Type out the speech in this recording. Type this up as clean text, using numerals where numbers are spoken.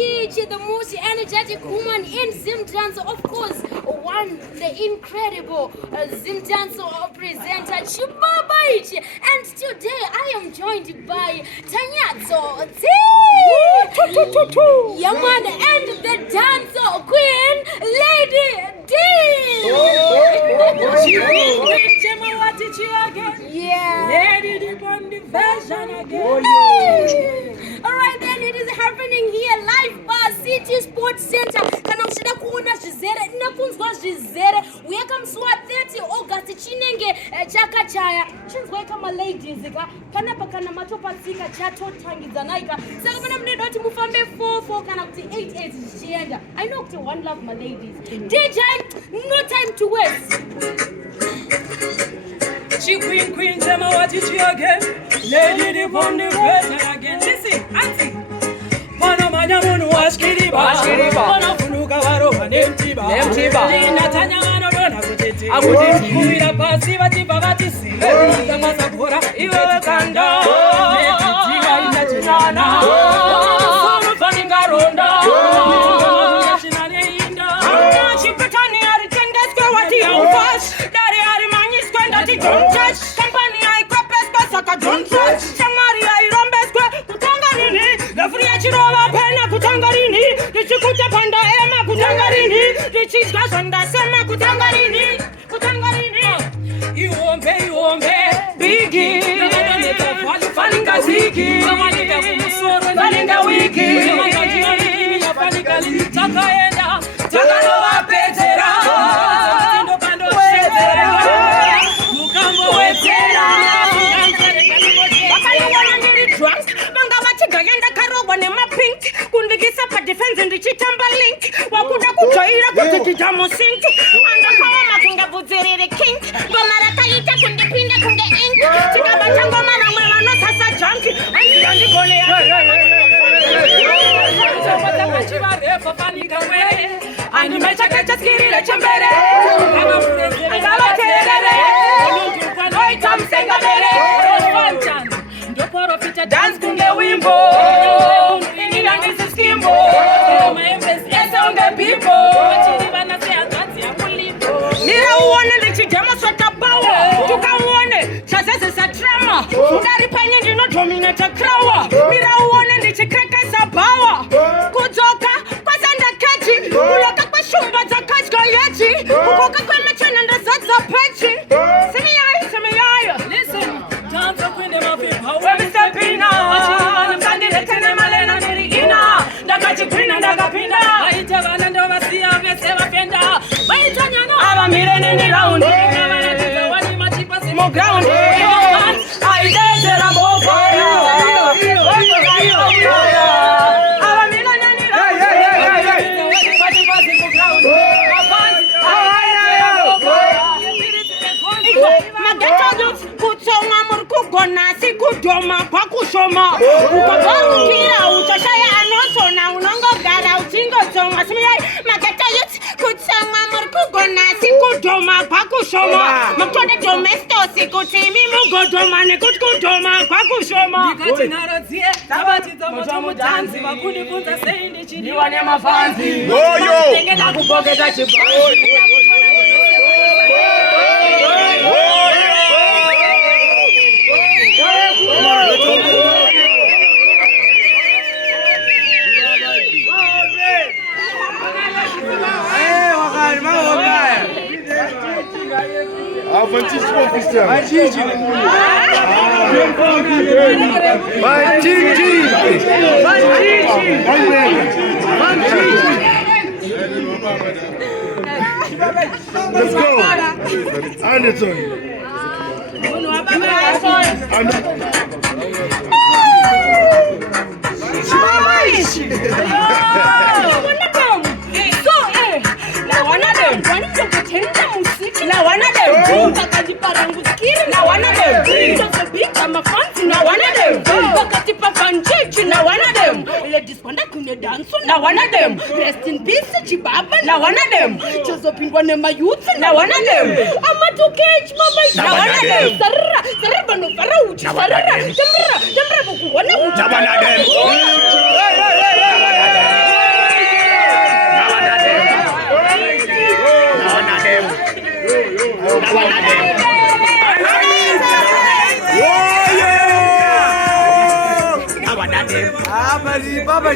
Chichi, the most energetic woman in Zim Dancer, of course, the incredible Zim Dancer presenter Mababe. And today I am joined by Tanyazo Yaman and the dancer queen, Lady D. Lady D on the version again. Alright then, it is happening here live by City Sports Center. Kana mshida kuona zvizere, nakunzwa zvizere. Uyaka mswa 30 August chinenge chaka chaya. Chinzwa kama ladies ka panapa kana matopatsika chatotangidzanaika. Saka pana mune doti mufambe 44 kana kuti 88 zvichienda. I know kuti one love my ladies. DJ, no time to waste. She queen, tell me what you again. Lady the on the version again. Listen, auntie. Pana manya munu washkiriba. Pana funuka waro nemtiba. Lina tanya wano dona kutete. Kuira pasi vatipa vatisi. Tamasa kura iwe kanda. Netiga inachinana. Sono faninga ronda. Shinane inda. Chipetani arikendeske wati aufash. Dari arimanyi skwenda ti don't touch. Company ekuCup saka don't touch. Shamari airombeskwe kutangarini. Lafri achirova pena kutangarini. Dichikuta panda ema kutangarini. Dichizga sonda sema kutangarini. Iwombe bigi. Falinga ziki. Falinga wiki. Falinga lili. Takaenda. Takanowa petera. Tindo pando shepera. Mukambo wetera. Bakali wana niri drunk. Banga wachigayenda karogwa nema pink. Kundigisa pa defense ndichitamba link. Wakuda kujoira kutititamo sink. Anda kawa makunga buziriri kink. Gomara kaita kundipinda kunde ink. Chikabata ngoma na mwewa no sasa junkie. Anti andi gole ya Ani mecha kecha skirire chambere. Agala terere. Oi tam senga bere. Ndoporo fita dance kunge wimbo. Ini nangisi skimbo. Esa unge pipo. Chiribana se agati ya kulimbo. Nira uone ndichi jama swata power. Tuka uone chazese sa drama. Udari penye ndino dominate krawa. Nira uone ndichi kreka sa power. Kujoka kwa sanda kechi. Kuloka kwa shumba za kachka yechi. Kukoka kwa mechana ndazaza pechi. Simi yaya. Listen, dance up in the muffin power. We step in now. Mkandile tene malena niri ina. Ndakachi kwina ndakapinda. Waite vanando vasia vese vapenda. Waite nyano. Aba mirene ni round. Kavanetiza wani yaChipaz mo ground. Aide la bofa. Aba mirene ni round. yaChipaz mo ground. Mageta youth kutsonga murkugona sikudoma kwakushoma ukabarukira uchashaya anoso na unongogara uchingotsonga simiyai mageta youth kutsonga murkugona sikudoma kwakushoma makode domestosi kutimi mugodoma nekutudoma kwakushoma ndikati narodzie tabatidza moto mutanzi vakuni kunza seindi chidiwa nemafanzi yoyo tengena kupoketa chibazi Let's go. Anderson. Rest in peace, Chibaba, now one of them. Chazopingwa nema youth, now one of them. Amatu cage, mama, now one of them. Sarabano Farauch, Sarara, Jambra, one of them. Baba